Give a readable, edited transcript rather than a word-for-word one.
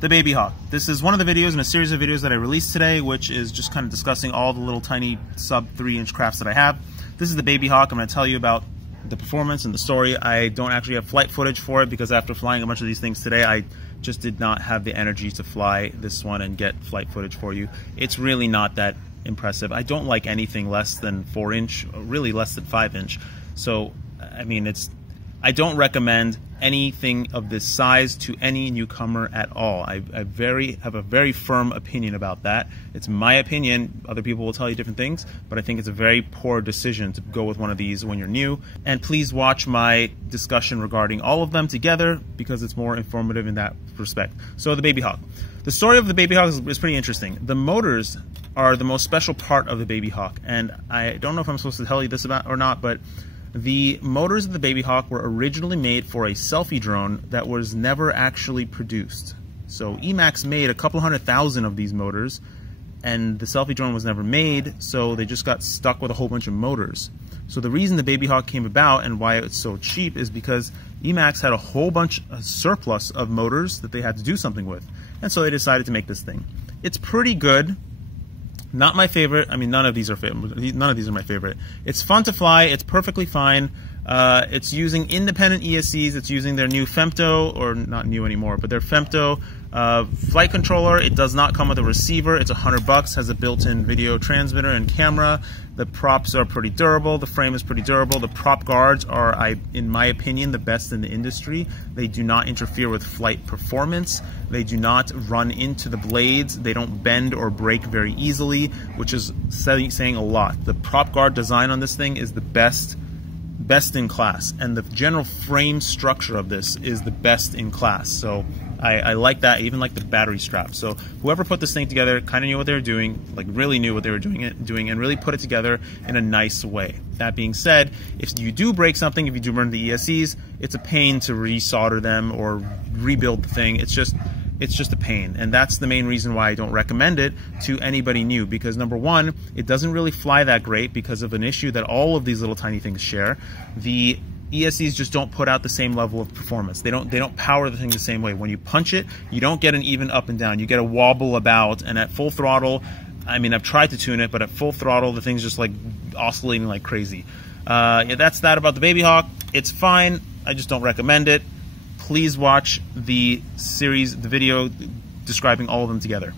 The Babyhawk. This is one of the videos in a series of videos that I released today, which is just kind of discussing all the little tiny sub 3-inch crafts that I have. This is the Babyhawk. I'm going to tell you about the performance and the story. I don't actually have flight footage for it because after flying a bunch of these things today, I just did not have the energy to fly this one and get flight footage for you. It's really not that impressive. I don't like anything less than 4-inch, really less than 5-inch. So, I mean, I don't recommend anything of this size to any newcomer at all. I have a very firm opinion about that. It's my opinion. Other people will tell you different things, but I think it's a very poor decision to go with one of these when you're new. And please watch my discussion regarding all of them together because it's more informative in that respect. So the Babyhawk. The story of the Babyhawk is pretty interesting. The motors are the most special part of the Babyhawk, and I don't know if I'm supposed to tell you this about or not, but the motors of the Babyhawk were originally made for a selfie drone that was never actually produced. So Emax made a couple 100,000 of these motors, and the selfie drone was never made, so they just got stuck with a whole bunch of motors. So the reason the Babyhawk came about and why it's so cheap is because Emax had a whole bunch of surplus of motors that they had to do something with, and so they decided to make this thing. It's pretty good. Not my favorite. I mean, none of these are my favorite. It's fun to fly. It's perfectly fine. It's using independent ESCs. It's using their new Femto, or not new anymore, but their Femto flight controller. It does not come with a receiver. It's $100. Has a built-in video transmitter and camera. The props are pretty durable. The frame is pretty durable. The prop guards are, in my opinion, the best in the industry. They do not interfere with flight performance. They do not run into the blades. They don't bend or break very easily, which is saying a lot. The prop guard design on this thing is the best in class, and the general frame structure of this is the best in class. So I like that. I even like the battery strap. So whoever put this thing together kind of knew what they were doing, like really knew what they were doing, and really put it together in a nice way. That being said, if you do break something, if you do burn the ESCs, it's a pain to resolder them or rebuild the thing. It's just a pain, and that's the main reason why I don't recommend it to anybody new, because number one, it doesn't really fly that great because of an issue that all of these little tiny things share. The ESCs just don't put out the same level of performance. They don't power the thing the same way. When you punch it, you don't get an even up and down. You get a wobble about, and at full throttle, I mean, I've tried to tune it, but at full throttle, the thing's just like oscillating like crazy. Yeah, that's that about the Babyhawk. It's fine. I just don't recommend it. Please watch the series, the video describing all of them together.